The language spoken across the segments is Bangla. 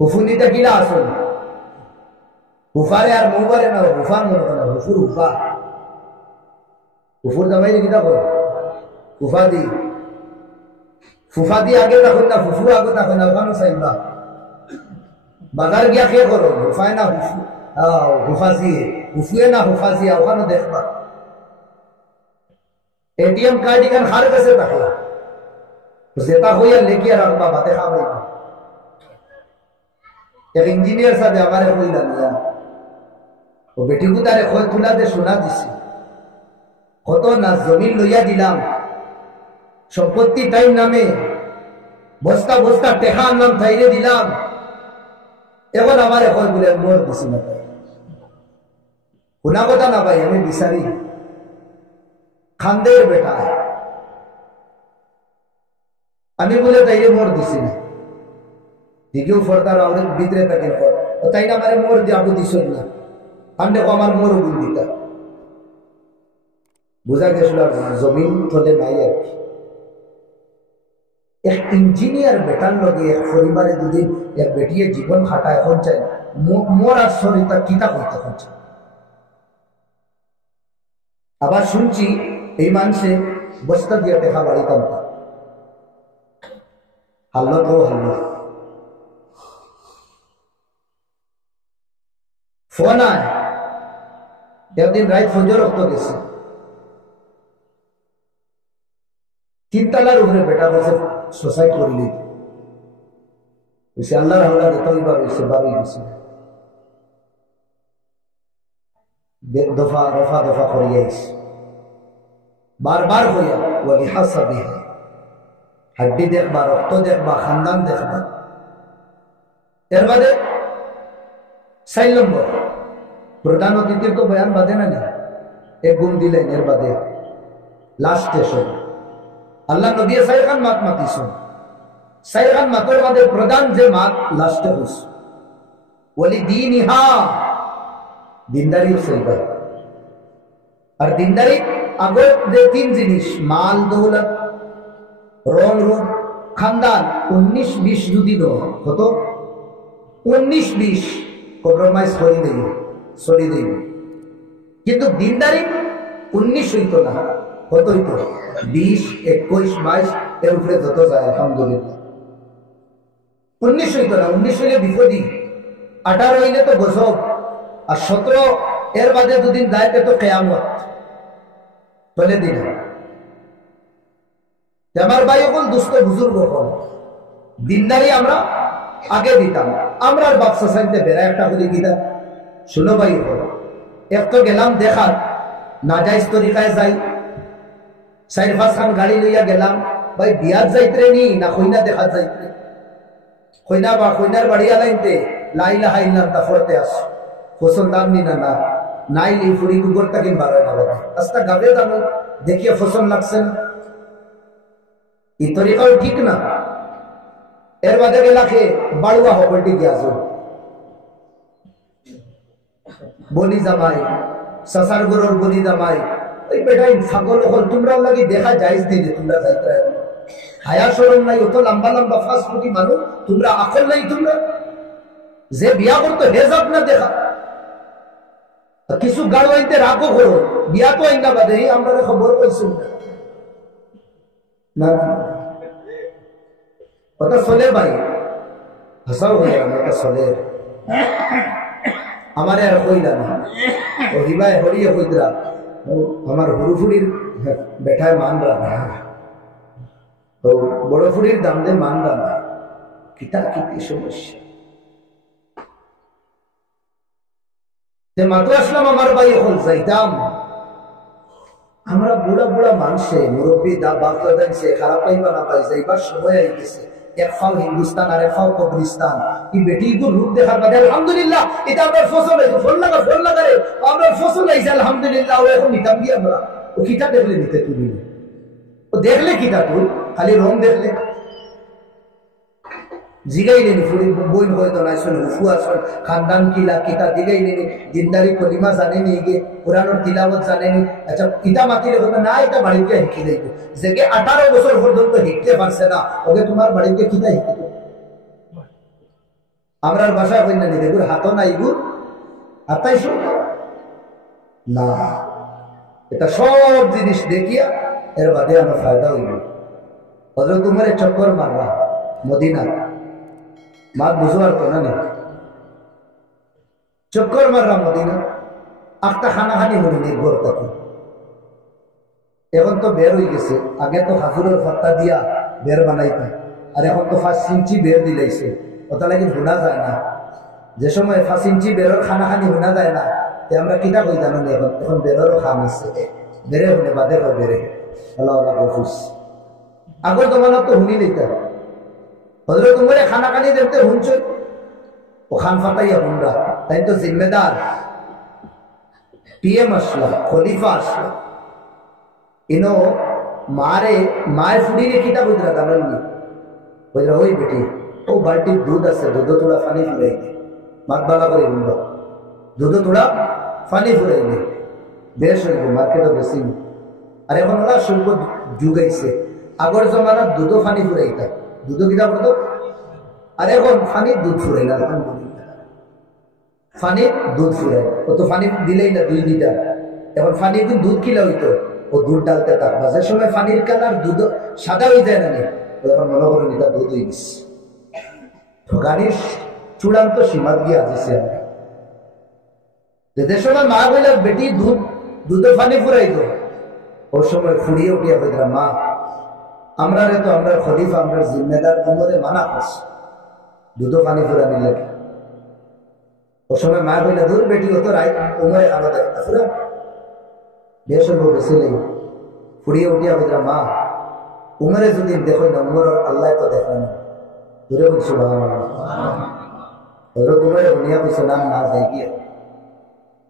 হুফুনিটা কিলা আসল হুফারে আর মুবারে না হুফার মনে করে হুফুর হুফা হুফুর দামাই কিতা করে হুফা দি ফুফা দি আগে তখন না ফুফু আগে তখন না ওখানে চাইবা বাজার গিয়া কে করো হুফায় না হুফু হুফাজি হুফুয়ে না হুফাজি ওখানে দেখবা এটিএম কার্ড এখান হার কাছে থাকলা যেটা হইয়া লেগিয়া রাখবা বাতে খাবে এক ইঞ্জিনিয়ার সাহেব আমারে কইলা নিয়া ও বেটি গুতারে কই তুলা দে শোনা দিছি কত না জমিন লইয়া দিলাম সম্পত্তি টাইম নামে বস্তা বস্তা টেকার নাম থাইরে দিলাম এখন আমারে কই বলে মোর দিছি না কোনা কথা না ভাই আমি বিচারি খান্দের বেটা আমি বলে তাইরে মোর দিছি না দিকেও ফর্দার অনেক ভিতরে থাকে তাই না আমার মোর দিয়ে আবু দিস না আমি দেখো আমার মোর গুণ দিতা বোঝা গেছিল জমিন থলে নাই আর কি এক ইঞ্জিনিয়ার বেটার লগে এক পরিবারে দুদিন এক বেটিয়ে জীবন খাটা এখন চাই মোর আর শরীরটা কিতা করতে হচ্ছে আবার শুনছি এই মানুষে বস্তা দিয়ে দেখা বাড়িতাম হাল্লো তো হাল্লো ফোন আয় একদিন রাত ফজর রক্ত গেছে তিনতলার উপরে বেটা বসে সুসাইড করিলি আল্লাহর হাওলা যতইবার হয়েছে বাড়ি গেছে দফা রফা দফা করিয়াইছে বারবার হইয়া ওয়ালি হাসাবি হাড্ডি দেখবা রক্ত দেখবা খানদান দেখবা এর বাদে 4 নম্বর প্রধান অতিথির তো বয়ান বাদে না এক গুণ দিলেন এর বাদে লাস্ট স্টেশন আল্লাহ নবী সাইখান মাত মাতিছেন সাইখান মাতর বাদে প্রধান যে মাত লাস্টে হইছে ওয়ালি দীনিহা দিনদারি সইবা আর দিনদারি আগে যে 3 জিনিস মাল দৌলত রং রূপ খানদান 19-20 যদি নো কত 19-20 কম্প্রোমাইজ করে দেই সরি দেই কিন্তু দিনদারি 19 হইতো না কত হইতো 20 21 22 এর উপরে যত যায় আলহামদুলিল্লাহ 19 হইতো না 19 হইলে বিপদি 18 হইলে তো গজব আর 17 এর বাদে দুদিন যাইতে তো কিয়ামত বলে দিন আমার ভাই বল দুস্থ বুজুর্গ হল দিনদারি আমরা আগে দিতাম আমরা বাক্সা সাইতে বেড়া একটা করে দিতাম শুনো ভাই হল এক তো গেলাম দেখার নাজাইজ তরিকায় যাই 4-5 খান গাড়ি লইয়া গেলাম ভাই বিয়াত যাইতে নি না কইনা দেখা যাইতে কইনা বা কইনার বাড়ি আলাইতে লা ইলাহা ইল্লাল্লাহ পড়তে আস ফসল দাম নি না না নাইলি ফুড়ি গুগর তাকিন বারো না বাবা রাস্তা গাবে দানো দেখিয়ে ফসল লাগছে না এই তরিকাও ঠিক না এর বাদে গেলাকে বাড়ুয়া হবলটি গিয়াছ বলি জামাই সাসার গরুর বলি জামাই ওই বেটাই ছাগল হল তোমরা লাগি দেখা যাইজ দিলে তোমরা যাইতে হায়া শরম নাই অত লম্বা লম্বা 5 ফুটি মানুষ তোমরা আকল নাই তোমরা যে বিয়া করতো হেজাব না দেখা কিছু গাড়ো আইতে রাখো করো বিয়া তো আইনা বাদে আমরা খবর পাইছি না কথা চলে ভাই হাসাও হয়ে আমরা চলে আমার আর কইলা না ও হিবাই হরিয়ে কইদরা আমার হুরুফুড়ির বেটায় মানরা না তো বড় ফুড়ির দাম দে মানরা না কিতা কি সমস্যা যে মাত্র আসলাম আমার ভাই এখন যাইতাম আমরা বুড়া বুড়া মানুষে মুরব্বী দা বাপলা দাইছে খারাপ পাইবা না পাই যাইবার সময় আইতেছে এক ফাও হিন্দুস্তান আর এক ফাও কবরিস্তান এই বেটিগুলো রূপ দেখার বাদে আলহামদুলিল্লাহ এটা আমার ফসল হয়েছে ফল লাগা রে আমরা ফসল হয়েছে আলহামদুলিল্লাহ ও এখন নিতাম দিয়ে আমরা ও কিতা দেখলে নিতে তুলি ও দেখলে কিতা তুই খালি রং দেখলে জিগাইলেনি ফুড়ি বই হয়তো নাই শুনে উফুয়া শোন খানদান কিলা কিতা দিগাইলেনি দিনদারি কলিমা জানেনি গে কোরআনের তিলাওয়াত জানেনি আচ্ছা কিতা মাতিলে বলবে না এটা বাড়িতে শিখে দেব যে 18 বছর পর্যন্ত শিখতে পারছে না ওকে তোমার বাড়িতে কিতা শিখতে আমরার বাসা হই না এগুলো হাতও না এগুলো হাতাইছ না। এটা সব জিনিস দেখিয়া এর বাদে আমার ফায়দা হইল। হযরত উমরে চক্কর মারবা মদিনা, মাত বুঝবার তো না নেই, চক্কর মাররা মদিনা, একটা খানাখানি হলো নির্ভর থাকে। এখন তো বের হয়ে গেছে, আগে তো হাজুরের ফাত্তা দিয়া বের বানাইতাম, আর এখন তো 5 ইঞ্চি বের দিলাইছে, ওটা লাগি শোনা যায় না। যে সময় 5 ইঞ্চি বেরোর খানাখানি শোনা যায় না, আমরা কিতা কই জানো না, এখন এখন বেরোরও খাম আছে, বেড়ে হলে বাদে হয় বেড়ে আল্লাহ আল্লাহ গফুস। আগর জমানা তো শুনি লইতাম, হযরত উমরে খানাখানি দেখতে শুনছ, ও খান ফাটাইয়া হুনরা, তাই তো জিম্মেদার পিএম আসলা, খলিফা আসলা, ইনো মারে মায়ের ফুড়িরে কিতা বুঝরা জানাননি, বুঝরা ওই বেটি ও বালতির দুধ আছে, দুধ তোলা পানি ফুরাই দে, মাত বালা করে বলল দুধ তোলা পানি ফুরাই দে, বেশ হইব মার্কেটও বেশি। আর এখন ওরা শুল্ক যুগাইছে, আগর জমানার দুধও পানি ফুরাইতা, দুধও কিতা করতো, আর এখন পানির দুধ ফুরাই না, পানির দুধ ফুরাই, ও তো পানি দিলেই না 2 লিটার, এখন পানি একদিন দুধ কিলা হইতো, ও দুধ ডালতে থাকবা, যে সময় পানির কালার দুধ সাদা হয়ে যায় না, এখন মনে করো নিতা দুধ হয়ে গেছে। গাড়ির চূড়ান্ত সীমা গিয়ে আসছে আমরা, যে সময় মা বলল বেটি দুধ দুধে পানি ফুরাইত, ওর সময় ফুরিয়ে উঠিয়া বললাম মা আমরা তো আমরা খলিফা, আমরা জিম্মেদার উমরে মানা করছি দুধ পানি ফুরানি লাগে। ওর সময় মা বললে দূর বেটি ও তো রায় উমরে আলাদা ফুরা বেশ হইব বেশি নেই, ফুরিয়ে উঠিয়া বললাম মা উমরে যদি দেখো না, উমর আল্লাহ তো দেখে না, দূরে বলছো বাবা উমরে শুনিয়া বলছে নাম না যাই গিয়া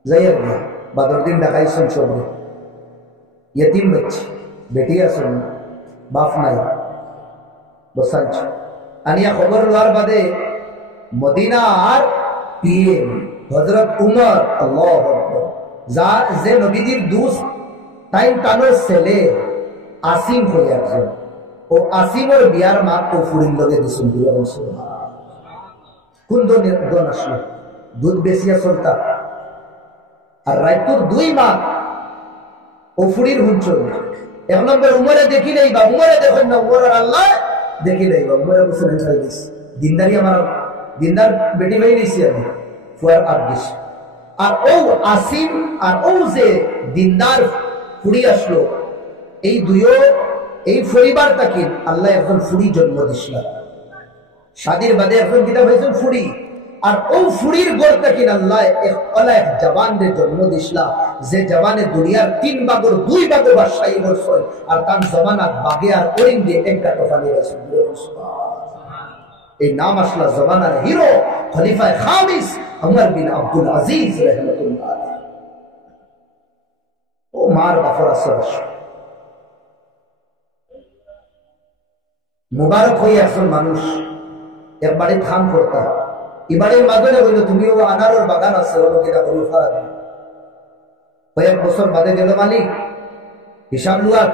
যাই আর গিয়া বাদর দিন ডাকাইছেন সবরে, ইয়তিম বাচ্চা বেটি আসুন, বাপ নাই, বসাঞ্চ আনিয়া খবর লওয়ার বাদে মদিনা আর পিএম হযরত উমর, আল্লাহু আকবার, যা যে নবীজির দোস্ত টাইম টানোর ছেলে আসিম হয়ে একজন, ও আসিমের বিয়ার মা তো ফুরির লগে দিছেন, কোন দন আসলো দুধ বেশিয়া চলতা, আর রায়পুর 2 মাস ও ফুরির হুঞ্চল। 1 নম্বর উমরে দেখি নেই বা উমরে দেখেন না, উমর আল্লাহ দেখি নেই বা উমরে বসে দিনদারি, আমার দিনদার বেটি হয়ে গেছি আমি ফুয়ার 8 আর ও আসিম আর ও যে দিনদার ফুরি আসলো, এই দুইও এই পরিবার তাকে আল্লাহ এখন ফুরি জন্ম দিছিল, শাদির বাদে এখন কিতাব হয়েছেন ফুরি, আর ও ফুরির গড় তাকে আল্লাহ এক জওয়ানের জন্ম দিছিল, যে জওয়ানে দুনিয়ার 3 ভাগের 2 ভাগ বাদশাহী করছে, আর তার জমানাত বাগে আর ওরিং দিয়ে একটা তোফানি হয়েছে। এই নাম আসলা জমানার হিরো খলিফা খামিস উমর বিন আব্দুল আজিজ রাহমাতুল্লাহ আলাইহি। ও মার বাফর আসর মুবারক হয়ে একজন মানুষ এক বাড়ি খান করতা, এই বাড়ির মাঝে হইল তুমি ও আনারর বাগান আছে, ওর কিনা খলিফা কয়েক বছর বাদে গেল মালিক হিসাব লুয়ার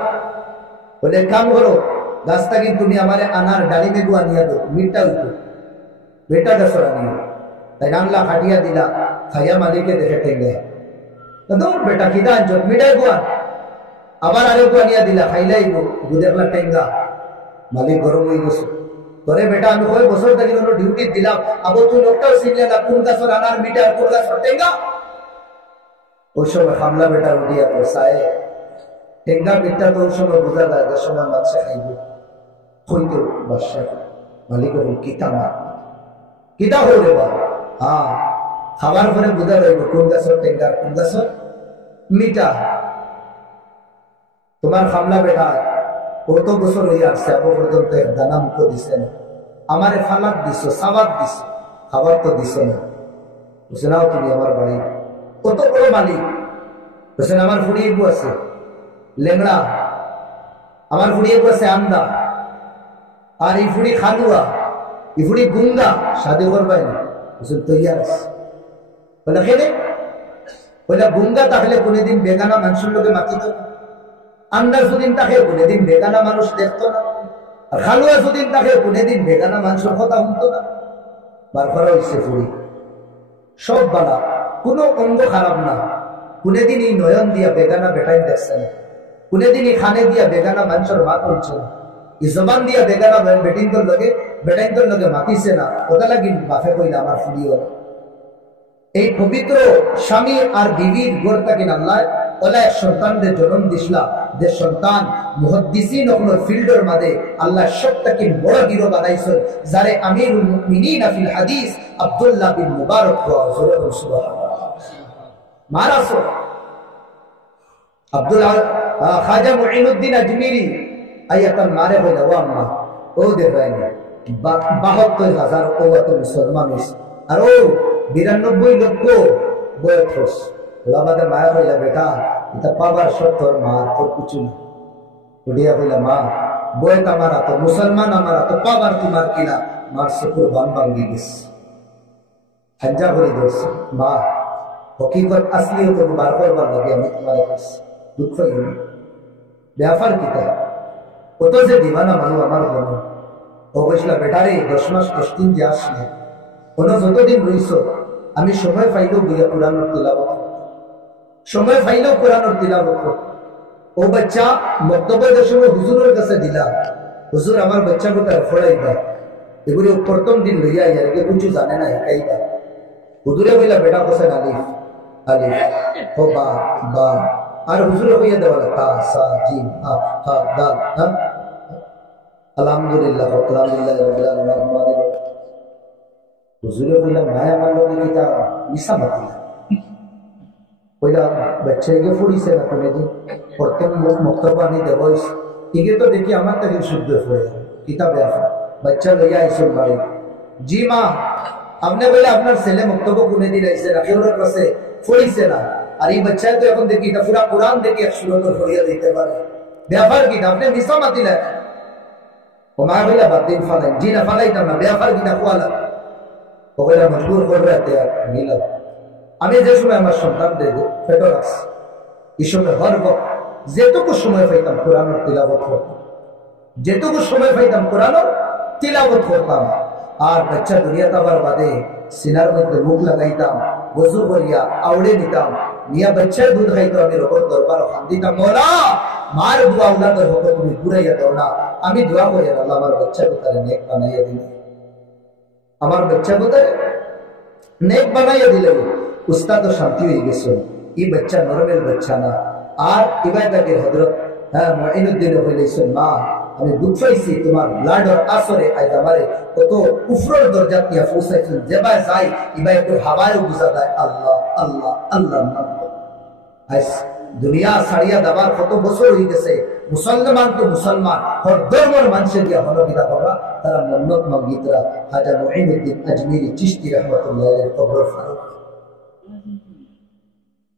বলে কাম করো, গাছটা কিন্তু তুমি আমার আনার ডালি মেঘু আনিয়া দো, মিটটা হইতো বেটা গাছর আনিয়া, তাই রান্না খাটিয়া দিলা, খাইয়া মালিকে দেখে টেঙ্গে দৌড় বেটা কিনা আনছ মিটাই গুয়ান, আবার আরেকটু আনিয়া দিলা, খাইলাই গো দেখলা টেঙ্গা, মালিক গরম হয়ে গেছে, তোরে বেটা আমি কয় বছর থাকি ডিউটি দিলাম, আবার তুই লোকটাও চিনলে না কোন গাছর আনার মিটার কোন গাছর টেঙ্গা। ওই সময় হামলা বেটা উঠিয়া পড়সায় টেঙ্গা মিটটা তো ওই সময় বোঝা যায়, যে সময় মাছে খাইব হইতো বাদশা মালিক কিতা মার কিতা হয়ে দেবা, হ্যাঁ খাবার পরে বোঝা যাইব কোন গাছর টেঙ্গার কোন গাছর মিটা। তোমার হামলা বেটা কত বছর হয়ে আসছে, আবু পর্যন্ত এক দানা মুখ দিছে না, আমারে ফালাক দিছ, সাবাদ দিছ, খাবার তো দিছ না, বুঝে নাও তুমি আমার বাড়ি কত বড় মালিক, বুঝছেন আমার ফুড়িয়ে গু আছে লেংড়া, আমার ফুড়িয়ে গু আছে আমদা, আর এই ফুড়ি খালুয়া, এই ফুড়ি গুঙ্গা, শাদি করবাই না, বুঝছেন তৈয়ার আছে বলে খেলে বলে গুঙ্গা তাহলে কোনদিন বেগানা মানুষের লোকে মাতিত না, আন্দার যদিন তাকে কোনদিন বেগানা মানুষ দেখতো না, আর খালুয়া যদিন তাকে কোনদিন বেগানা মানুষের কথা শুনতো না, বার করা হয়েছে ফুড়ি সব বালা, কোনো অঙ্গ খারাপ না। কোনদিন এই নয়ন দিয়া বেগানা বেটাই দেখছে না, কোনদিন এই খানে দিয়া বেগানা মানুষের মাত হচ্ছে না, এই জবান দিয়া বেগানা বেটাইন্তর লগে মাতিছে না। ওটা লাগি বাফে কইলে আমার ফুড়ি হল। এই পবিত্র স্বামী আর বিবির গোড় তাকিন আল্লাহ ওলা এক সন্তানদের জন্ম দিসলা, যে সন্তান মুহাদ্দিসিন ওগুলো ফিল্ডের মাঝে আল্লাহ সবটাকে বড় হিরো বানাইছেন, যারে আমিরুল মুমিনিন ফিল হাদিস আব্দুল্লাহ বিন মুবারক সুবহানাল্লাহ মারাসো আব্দুল্লাহ খাজা মুঈনুদ্দিন আজমিরি আয়াতান মারে বলে ও আম্মা ও দেখায়নি ৭২,০০০ ওয়াত মুসলমান আর ও ৯২ লক্ষ বয়স ওলাবাদে মায়া হইলা বেটা এটা পাবার সত্তর মা তোর কিছু না। উঠিয়া হইলা মা বয়ত আমার তো মুসলমান আমার তো পাবার তোমার কিনা। মার চকুর বান ভাঙ্গি গেছে, হাঞ্জা করে ধরছে। মা হকিকত আসলিও তো বার করবার লাগে আমি তোমার দুঃখ হইনি ব্যাপার কিতা কত যে দিবানা মানুষ আমার মনে ও বসলা বেটারে ১০ মাস ১০ দিন যে আসলে কোনো যতদিন রইছ আমি সময় পাইলেও বইয়া কোরআনের তিলাওয়াত, সময় পাইলেও কোরআনের তিলাওয়াত। ও বাচ্চা মক্তবের সময় হুজুরের কাছে দিলা, হুজুর আমার বাচ্চা গোটা ফড়াইবা, এগুলি প্রথম দিন লইয়া একে কিছু জানে না একাইবা। হুজুরে বইলা বেটা কোসেন আলিফ আলিফ ও বা বা আর হুজুরে হইয়া দেওয়া তা সা জিম হা হা দাল হা আলহামদুলিল্লাহ আলহামদুলিল্লাহ রাব্বিল আলামিন। হুজুরে বললাম ভাই আমার লোক এটা মিশা মাতি কইলা বাচ্চাকে ফুড়িছে না কোনদিন প্রথম বক্তব্য আনি দেব এগে তো দেখি আমার তাকে শুদ্ধ ফুড়ে কিতাবে আসা বাচ্চা লইয়া আইসুন বাড়ি। জি মা আপনি বলে আপনার ছেলে বক্তব্য কোনদিন আইসে না কেউ কাছে ফুড়িছে না, আর এই বাচ্চা তো এখন দেখি এটা পুরা কোরআন দেখে এক সুন্দর ফরিয়া দিতে পারে। ব্যাপার কি আপনি মিশা মাতিলেন? ও মা বইলা বাদ দিন ফালাই, জি না ফালাইতাম না, ব্যাপার কিনা খোয়ালা ওগুলা মজবুর করবে মিল। আমি যে সময় আমার সন্তানদের পেটো রাখছি এই সময় গর্ব যেটুকু সময় পাইতাম কোরআনের তিলাওয়াত করতাম, যেটুকু সময় পাইতাম কোরআনের তিলাওয়াত করতাম। আর বাচ্চা দুনিয়া তাবার বাদে সিনার মধ্যে মুখ লাগাইতাম, ওযু করিয়া আউড়ে নিতাম, নিয়া বাচ্চার দুধ খাইতো। আমি রকম দরবার খান দিতাম, মৌলা মার দোয়া উলাদের হক তুমি পুরাইয়া দাও না। আমি দোয়া করি আল্লাহ আমার বাচ্চাকে তারা নেক বানাইয়া দিলে, আমার বাচ্চা কোথায় নেক বানাইয়া দিলে উস্তাদ শান্তি হয়ে গেছে। এই বাচ্চা নরমের বাচ্চা না। আর ইবাদতে হযরত মুঈনুদ্দিন বলেছেন মা আমি দুঃখ পাইছি তোমার ব্লাড আর আসরে আজ আমারে কত কুফরের দরজা নিয়ে পৌঁছাইছেন, যেবা যাই ইবা একটু হাওয়ায় বুঝা দেয় আল্লাহ আল্লাহ আল্লাহ নাম। আজ দুনিয়া ছাড়িয়া দেবার কত বছর হয়ে গেছে, মুসলমান তো মুসলমান হর ধর্মের মানুষের দিয়া হলবিদা করা তারা মন্নত মঙ্গিতরা হাজা মুঈনুদ্দিন আজমিরি চিশতি রহমাতুল্লাহ আলাইহির কবর ফারুক।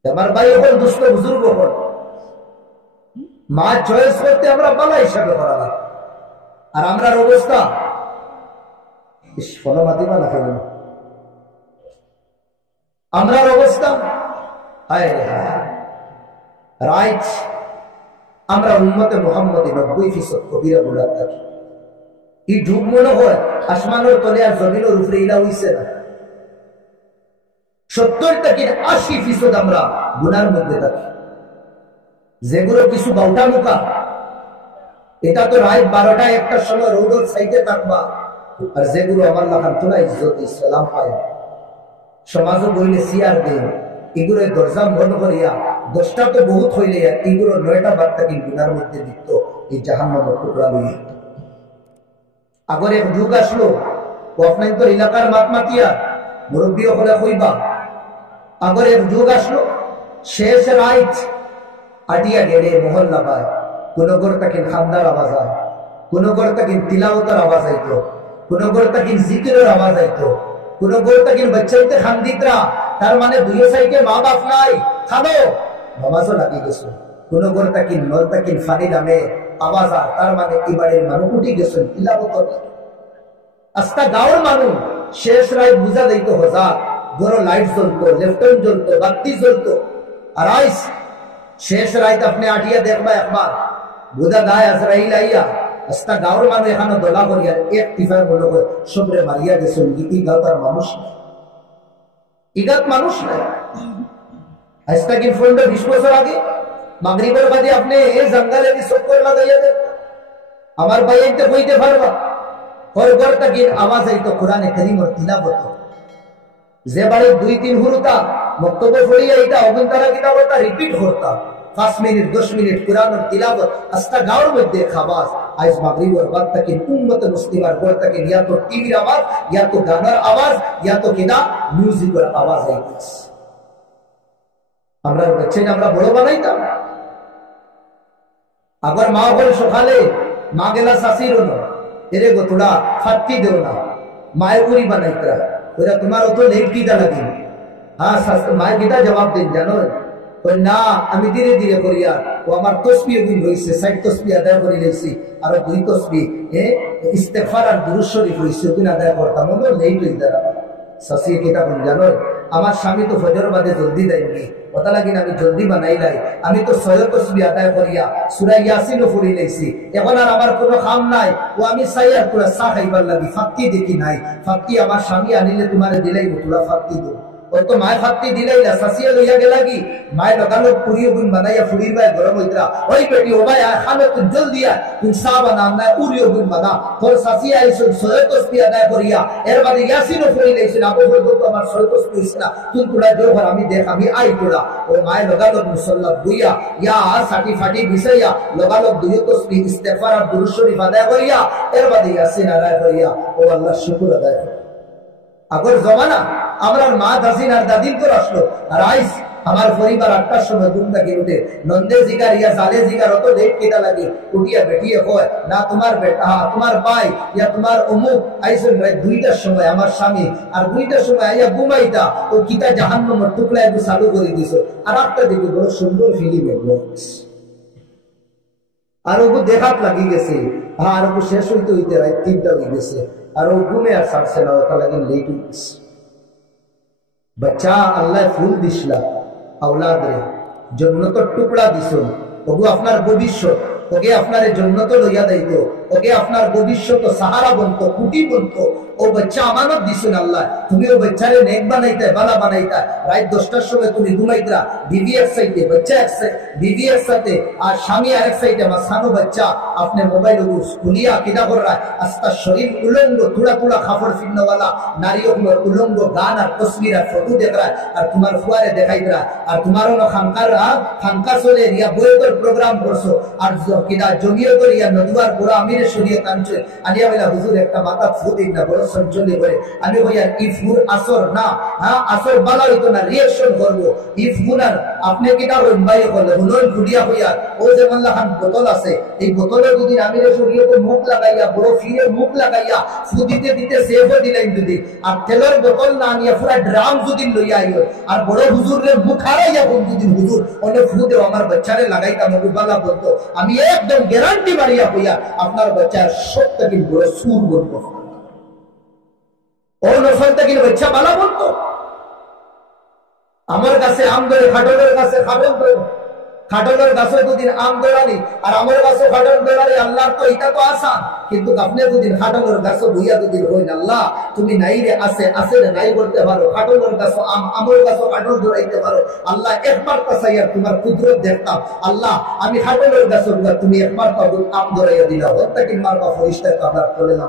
আমার ভাই হল দুষ্ট বুজুর্গ হল, মা চয়েস করতে আমরা বালা হিসাবে করা লাগে। আর আমরার অবস্থা ফলো মাতিবা না ফেলুন, আমরার অবস্থা রাইট। আমরা উম্মতে মুহাম্মদী ৯০% কবিরা গুনাহ থাকি। এই যুগ মনে হয় আসমানের তলে আর জমিনের উপরে ইলা হইছে না। ৭০ থেকে ৮০% আমরা গুনার মধ্যে থাকি। যেগুলো কিছু বাউটা মুখা এটা তো রাত ১২টা ১টার সময় রোডের সাইডে থাকবা, আর যেগুলো আমার লাখান তোলা ইজ্জত ইসলাম পায় সমাজও বইলে সিয়ার দিন এগুলো দরজা বন্ধ করিয়া ১০টা তো বহুত হইলে এগুলো ৯টা বার্তা কিন্তু গুনার মধ্যে দিত এই জাহান্নামের টুকরা লইয়া। আগর এক যুগ আসলো ও আপনার তোর এলাকার মাত মাতিয়া মুরব্বী হলে কইবা। আগর এক যুগ আসলো শেষ রাইট আটিয়া গেলে মহল্লা পায়, কোন ঘর তাকিন খান্দার আওয়াজ হয়, কোন ঘর তাকিন তিলাওয়াতের আওয়াজ আইতো, কোন ঘর তাকিন জিকিরের আওয়াজ আইতো, কোন ঘর তাকিন বাচ্চাইতে খান্দিতরা, তার মানে দুই সাইডে মা বাপ নাই খানো নামাজও লাগি গেছে। কোন ঘর তাকিন নল তাকিন ফানি নামে আওয়াজ আর, তার মানে এই বাড়ির মানুষ উঠি গেছেন তিলাওয়াত। আস্তা গাঁওর মানুষ শেষ রাত বুঝা দিত হজা বড় লাইট জ্বলতো, লেফটন জ্বলতো, বাতি জ্বলতো। আর আইস শেষ রাত আপনি আটিয়া দেখবা একবার বুঝা দায় আজরাইল আইয়া আস্তা গাঁৱৰ মানুহ এখানো দলা করিয়া এক টিফার মনে করে সবরে মারিয়া গেছেন ই গাঁও তার মানুষ নাই, ইগাত মানুষ নাই। আজটা কি 15-20 বছর আগে মাগরিবের বাদে আপনি এই জঙ্গলে কি সব করে লাগাইয়া দেন, আমার ভাই একটু কইতে পারবা ওর ঘর থেকে আওয়াজ আইতো কোরআনে কারীমের তিলাওয়াত, যে বাড়ি 2-3 হুরুতা বক্তব্য পড়িয়া এটা অবন্তরা কিতাবটা রিপিট করতা 5 মিনিট 10 মিনিট কোরআনের তিলাওয়াত আস্তা গাঁওর মধ্যে খাবাস। আজ মাগরিবের বাদ থেকে উম্মত মুসলিমার ঘর থেকে ইয়া তো টিভির আওয়াজ, ইয়া তো গানের আওয়াজ, ইয়া তো কিনা মিউজিকের আওয়াজ আইতাছে। আমরা বাচ্চাকে আমরা বড় বানাইতাম। আবার মা বলে সকালে মা গেলা শাশির না এরে গো তোরা ফাটতি দেও না, মায়ের পুরি বানাইতা ওরা তোমার অত লেট কিটা লাগে। হ্যাঁ মায়ের কিটা জবাব দিন জানো না, আমি ধীরে ধীরে করিয়া ও আমার তসবি দিন হয়েছে 60 তসবি আদায় করে নিয়েছি, আর 2 তসবি ইস্তেগফার আর দুরূদ শরীফ হয়েছে ওদিন আদায় করতাম, ওগুলো লেট হয়ে দাঁড়া। শাশি কিটা বল জানো আমার স্বামী তো ফজর বাদে জলদি দেয়নি, কথা লাগিন আমি জলদি বানাই লাই, আমি তো 6 তসবি আদায় করিয়া সূরা ইয়াসিনও পড়ি লাইছি, এখন আর আমার কোনো কাম নাই। ও আমি চাই আর তোরা চা খাইবার লাগি ফাঁকি দেখি নাই, ফাঁকি আমার স্বামী আনিলে তোমার দিলাই তোরা ফাঁকি দো, ওই তো মায় ফাঁকি দিলাই না শাশিয়া লইয়া গেলা কি মায় লগালো পুরিও গুণ বানাইয়া ফুরির ভাই গরম হইতরা ওই বেটি ও ভাই খানো তুই জলদি আয় তুই চা বানাম না উরিও গুণ বানা তোর শাশিয়া আইসো 6 তসবি আদায় করিয়া এর বাদে ইয়াসিনও পড়ি লাইছিল, আপু বলতো তো আমার 6 তসবি হইছে না, তুই তোরা দেও ঘর আমি দেখ আমি আই তোরা। ও মায় লগালো মুসাল্লাহ বুইয়া ইয়া সাটি ফাটি বিছাইয়া লগালো 2 তসবি ইস্তেগফার আর দুরূদ শরীফ আদায় করিয়া এর বাদে ইয়াসিন আদায় করিয়া ও আল্লাহর শুকর আদায় করে। আগর জমানা আমার মা দাসিন আর দাদিন তো আসলো আর আইস আমার পরিবার 8টার সময় ঘুম থেকে উঠে নন্দে জিগার ইয়া জালে জিগার অত লেট কেটা লাগে উঠিয়া বেটিয়ে হয় না তোমার বেটা তোমার ভাই ইয়া তোমার অমুক আইসন রাত 2টার সময় আমার স্বামী আর 2টার সময় আইয়া ঘুমাইতা ও কিতা জাহান্নামের টুকরা একটু চালু করে দিছো আর একটা দিকে বড় সুন্দর ফিল্ম এগুলো আর ওগু দেখাত লাগি গেছে আর ওগু শেষ হইতে হইতে রাত 3টা হয়ে গেছে আর ও ঘুমে আর ছাড়ছে না ওটা লাগে লেট হয়ে গেছে। बच्चा अल्लाह फूल दिसला औलाद रे जन्नतर टुकड़ा दिस ओगु आपनार भविष्य ओगे आपनारे जन्नत लइया दाइतो ओगे आपनार भविष्य तो सहारा बनतो कुटी बनतो ओ बच्चा अमानत दिसुन अल्लाह তুমি ও বাচ্চারে নেক বানাইতে বালা বানাইতা রাত 10টার সময় তুমি ঘুমাইতরা বিবি এক সাইডে বাচ্চা এক সাইডে বিবি এক সাথে আর স্বামী আরেক সাইডে আমার সানো বাচ্চা আপনি মোবাইল খুলিয়া কিনা কর রা আস্তা শরীর উলঙ্গ তুড়া তুড়া কাপড় ফিরনে वाला নারীও উলঙ্গ গান আর তসবির আর ফটো দেখ রা আর তোমার ফুয়ারে দেখাইতরা আর তোমারও না খানকা চলে রিয়া বইয়ের প্রোগ্রাম করছো আর কিনা জমিয়ে করিয়া নদুয়ার পুরো আমিরে শরীয়ত আনছে আনিয়া বলা হুজুর একটা মাথা ফু দিন না বড় সঞ্চলি করে আমি ভাইয়া ইফুর আসর না হ্যাঁ আসর বালা হইতো না রিঅ্যাকশন করবো ইফুনার আপনি কিটা ভাই বলে হুলন ফুডিয়া হইয়া ও যে মোল্লা খান বোতল আছে এই বোতলে যদি আমিরে শরীয়তে মুখ লাগাইয়া বড় ফিরে মুখ লাগাইয়া ফু দিতে দিতে সেফও দিলেন যদি আর তেলের বোতল না নিয়ে পুরা ড্রাম যদি লইয়া আইও আর বড় হুজুরের মুখ হারাইয়া কোন যদি হুজুর অনেক ফু দেও আমার বাচ্চারে লাগাইতাম বালা বলতো আমি একদম গ্যারান্টি মারিয়া হইয়া আপনার বাচ্চার সত্যি কিন্তু বড় সুর বলবো ও নফলটা কিন্তু বাচ্চা বালা বলতো আমার কাছে আম ধরে খাটলের কাছে খাটল ধরে খাটলের গাছে দুদিন আম ধরানি আর আমার কাছে খাটল ধরানি আল্লাহর তো এটা তো আসান কিন্তু আপনি দুদিন খাটলের গাছে বইয়া দুদিন হই না আল্লাহ তুমি নাই রে আছে রে নাই বলতে পারো খাটলের গাছে আম আমার গাছে খাটল ধরাইতে পারো আল্লাহ একবার তাসাইয়া তোমার কুদরত দেখতাম আল্লাহ আমি খাটলের গাছে তুমি একবার তো আম ধরাইয়া দিলা ওটা কি মারবা ফরিস্তা তো আল্লাহ চলে না